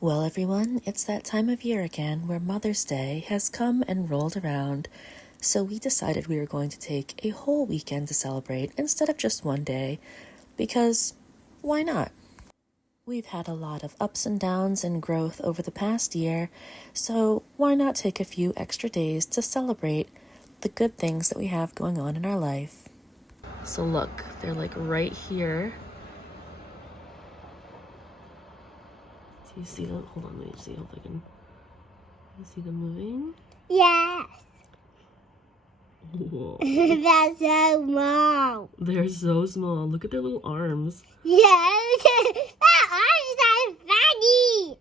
Well, everyone, it's that time of year again where Mother's Day has come and rolled around, so we decided we were going to take a whole weekend to celebrate instead of just one day, because why not? We've had a lot of ups and downs and growth over the past year, so why not take a few extra days to celebrate the good things that we have going on in our life? So look, they're like right here. Do you see them? Hold on, let me see if I can. You see them moving? Yes. Whoa. That's so small. They're so small. Look at their little arms. Yes. That arms are funny.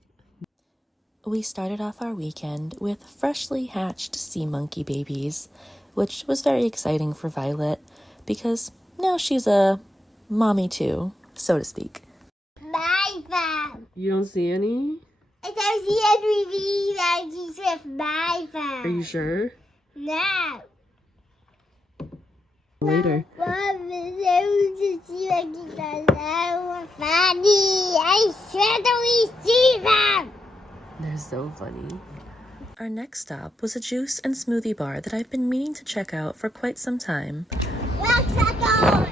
We started off our weekend with freshly hatched sea monkey babies, which was very exciting for Violet because now she's a mommy too, so to speak. My phone. You don't see any? I don't see any emojis with my phone. Are you sure? No. Later. Mom, those sea monkeys are so funny. I certainly see them. They're so funny. Our next stop was a juice and smoothie bar that I've been meaning to check out for quite some time. Let's go.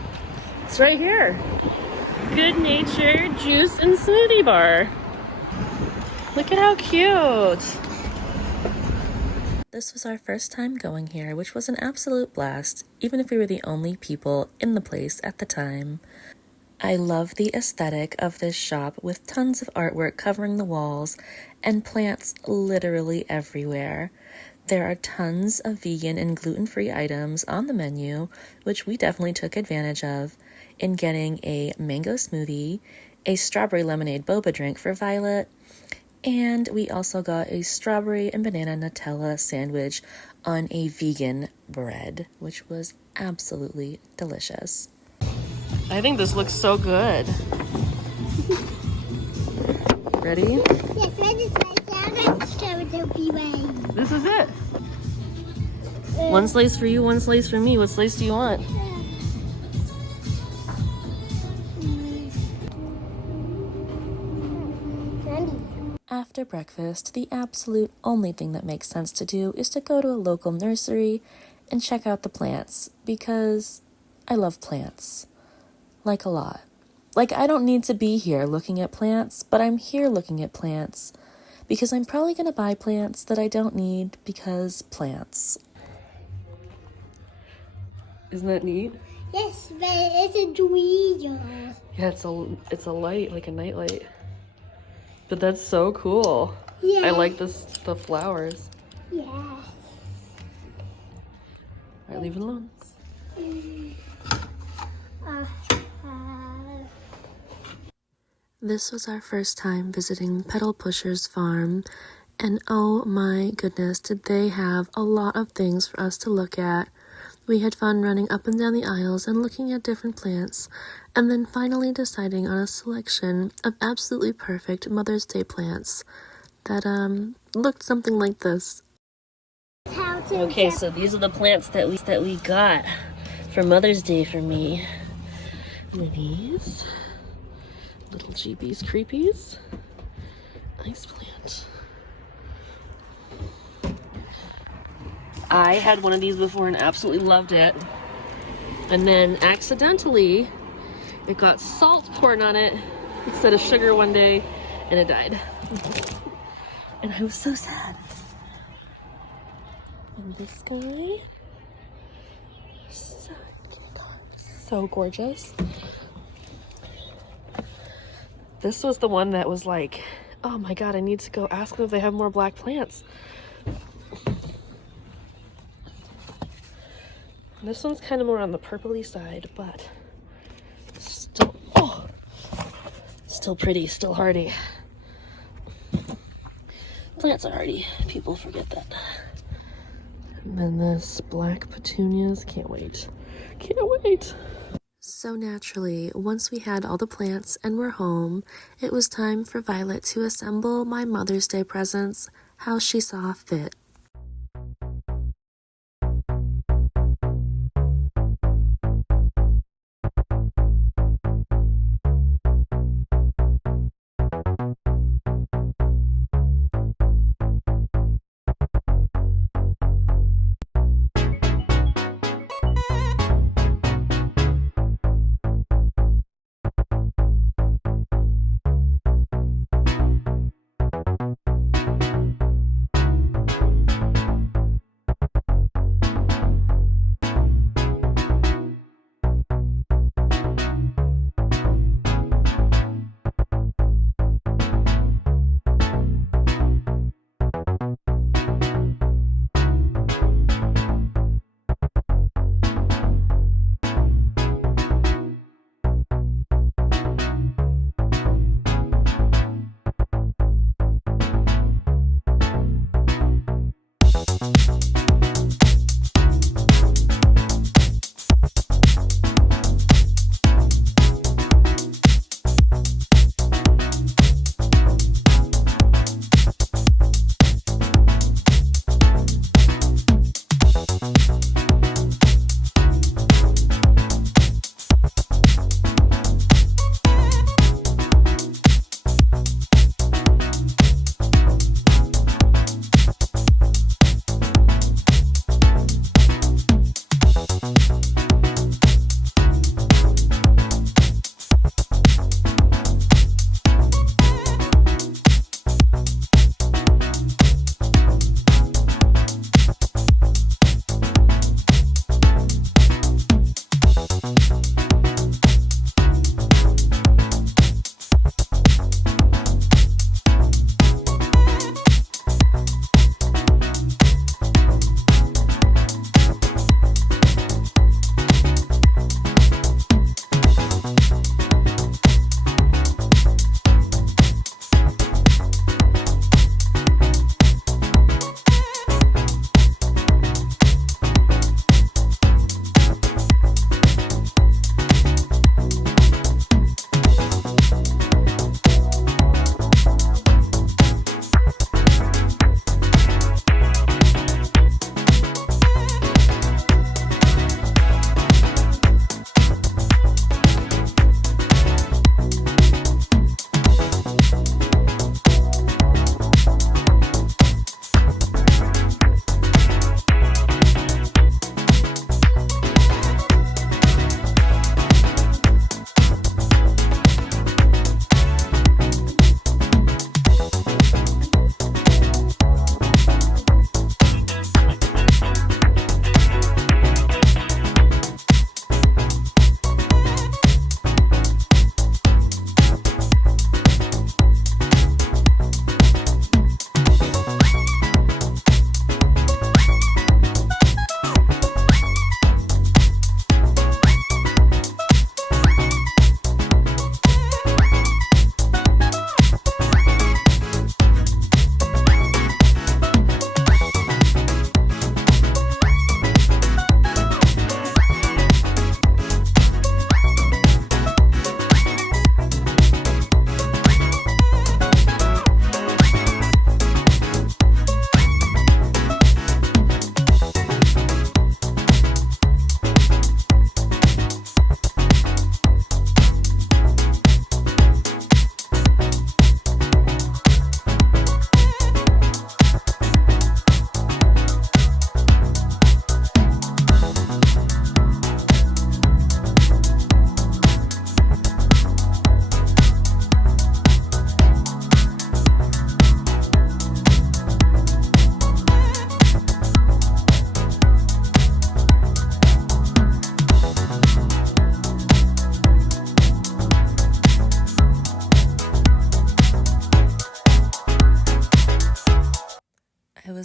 It's right here. Good Nature Juice and Smoothie Bar. Look at how cute. This was our first time going here, which was an absolute blast, even if we were the only people in the place at the time. I love the aesthetic of this shop with tons of artwork covering the walls and plants literally everywhere. There are tons of vegan and gluten-free items on the menu, which we definitely took advantage of in getting a mango smoothie, a strawberry lemonade boba drink for Violet, and we also got a strawberry and banana Nutella sandwich on a vegan bread, which was absolutely delicious. I think this looks so good. Ready? Yes, I just like that. Strawberry way. This is it. One slice for you, one slice for me. What slice do you want? After breakfast, the absolute only thing that makes sense to do is to go to a local nursery and check out the plants, because I love plants. Like a lot. Like, I don't need to be here looking at plants, but I'm here looking at plants because I'm probably going to buy plants that I don't need because plants. Isn't that neat? Yes, but it's a tweezer. Yeah, it's a light, like a night light. But that's so cool. Yeah. I like the flowers. Yeah. All right, leave it alone. This was our first time visiting Petal Pusher's farm, and oh my goodness, did they have a lot of things for us to look at. We had fun running up and down the aisles and looking at different plants, and then finally deciding on a selection of absolutely perfect Mother's Day plants that looked something like this. Okay, so these are the plants that we got for Mother's Day for me. These little jeebies creepies. Nice plant. I had one of these before and absolutely loved it. And then accidentally, it got salt poured on it instead of sugar one day, and it died. And I was so sad. And this guy, so gorgeous. This was the one that was like, oh my god, I need to go ask them if they have more black plants. This one's kind of more on the purpley side, but still, still pretty, still hardy. Plants are hardy. People forget that. And then this black petunias. Can't wait. Can't wait. So naturally, once we had all the plants and were home, it was time for Violet to assemble my Mother's Day presents how she saw fit.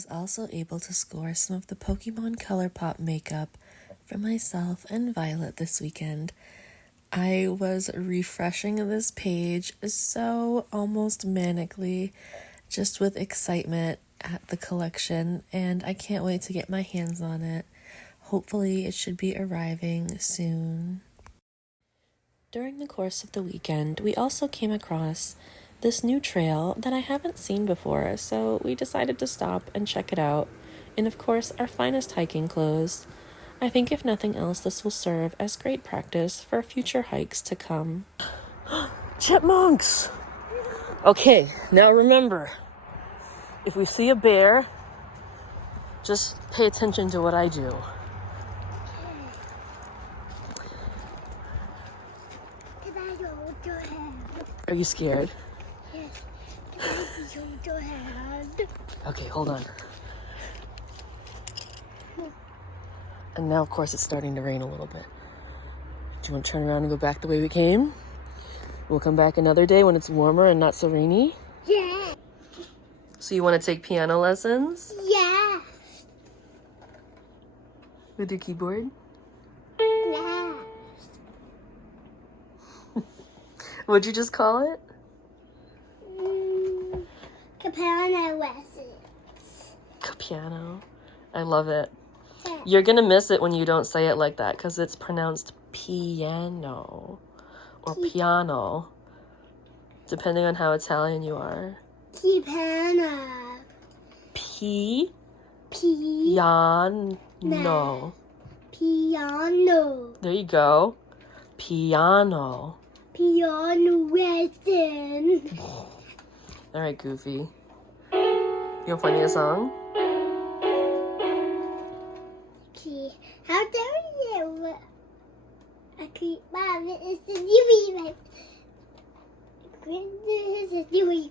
was also able to score some of the Pokemon ColourPop makeup for myself and Violet this weekend. I was refreshing this page so almost manically, just with excitement at the collection, and I can't wait to get my hands on it. Hopefully it should be arriving soon. During the course of the weekend, we also came across this new trail that I haven't seen before, so we decided to stop and check it out. And of course, our finest hiking clothes. I think if nothing else, this will serve as great practice for future hikes to come. Chipmunks! Okay, now remember, if we see a bear, just pay attention to what I do. Can I hold your hand? Are you scared? Yes. Can I hold your hand? Okay, hold on. And now, of course, it's starting to rain a little bit. Do you want to turn around and go back the way we came? We'll come back another day when it's warmer and not so rainy. Yeah. So you want to take piano lessons? Yeah. With your keyboard? Yeah. What'd you just call it? Capella lessons. Piano. I love it. Yeah. You're gonna miss it when you don't say it like that because it's pronounced piano or piano, depending on how Italian you are. Capella. Piano. Piano. There you go. Piano. Piano lesson. All right, Goofy. You want to play me a song? Okay. How dare you? Okay, Mom, it's the new one. This is the new one.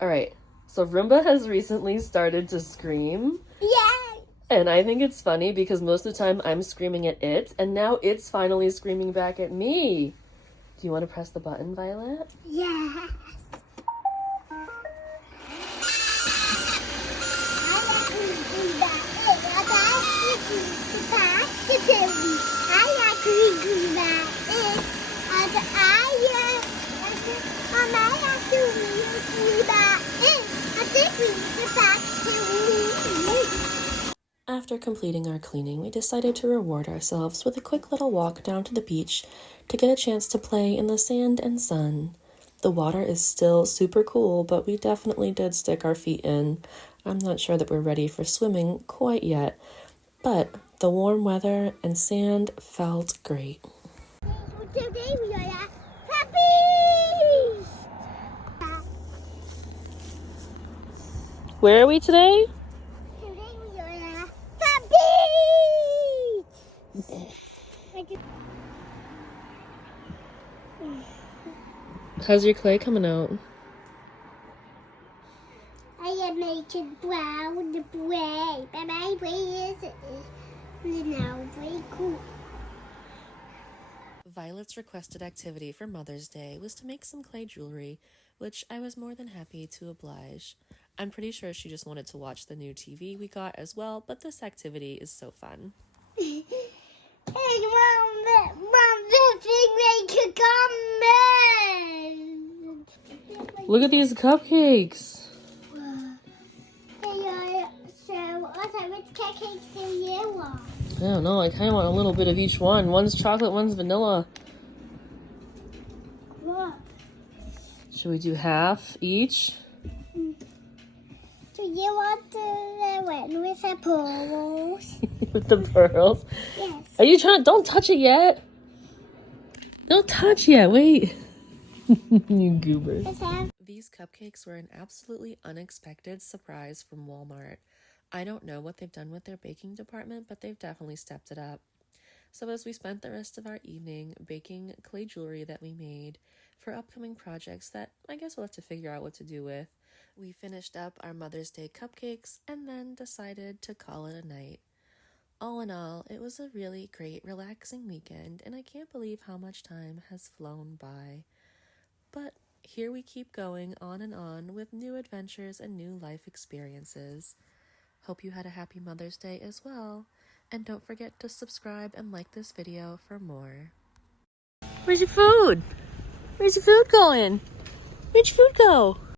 All right. So Roomba has recently started to scream. Yeah. And I think it's funny because most of the time I'm screaming at it, and now it's finally screaming back at me. Do you want to press the button, Violet? Yeah. After completing our cleaning, we decided to reward ourselves with a quick little walk down to the beach to get a chance to play in the sand and sun. The water is still super cool, but we definitely did stick our feet in. I'm not sure that we're ready for swimming quite yet, but the warm weather and sand felt great. Today we are at Happy! Where are we today? Today we are at Happy! How's your clay coming out? I am making brown bread, but my bread is now very cool. Violet's requested activity for Mother's Day was to make some clay jewelry, which I was more than happy to oblige. I'm pretty sure she just wanted to watch the new TV we got as well, but this activity is so fun. Hey, Mom, the thing make a comment. Look at these cupcakes. So, also, which cupcakes do you want? I don't know, I kind of want a little bit of each one. One's chocolate, one's vanilla. Look. Should we do half each? Do you want the one with the pearls? With the pearls? Yes. Are you trying to... Don't touch it yet. Don't touch yet, wait. You goober. These cupcakes were an absolutely unexpected surprise from Walmart. I don't know what they've done with their baking department, but they've definitely stepped it up. So as we spent the rest of our evening baking clay jewelry that we made for upcoming projects that I guess we'll have to figure out what to do with, we finished up our Mother's Day cupcakes and then decided to call it a night. All in all, it was a really great, relaxing weekend, and I can't believe how much time has flown by. But Here we keep going on and on with new adventures and new life experiences. Hope you had a happy Mother's Day as well. And don't forget to subscribe and like this video for more. Where's your food? Where's your food going? Where'd your food go?